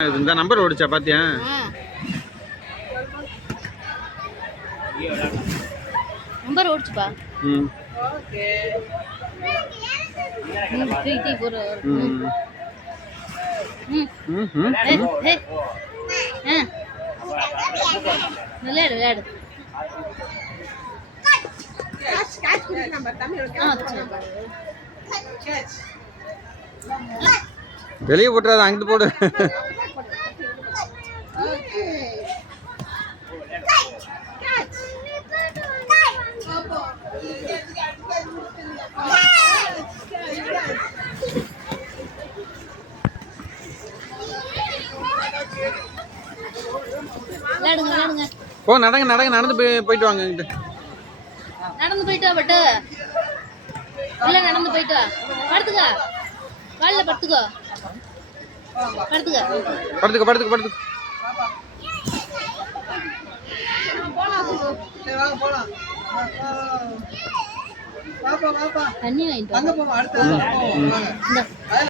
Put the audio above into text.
இந்த நம்பர் ஓடிச்சா பாத்தியா? Number ஓடிச்சுப்பா. Okay. Tea போற. விளையாடு விளையாடு. வெளியே போட்டுறாத, அங்கிட்டு போடு. போ, நடங்க நடங்க, நடந்து போயிட்டு வாங்க. நடந்து போயிட்டு வா. பட்டு இல்ல, நடந்து போயிட்டு வா. படுத்துக்க, காலைல படுத்துக்கோ. படுத்துக்க படுத்துக்க படுத்துக்க படுத்துக்க. தண்ணி வாங்கிட்டு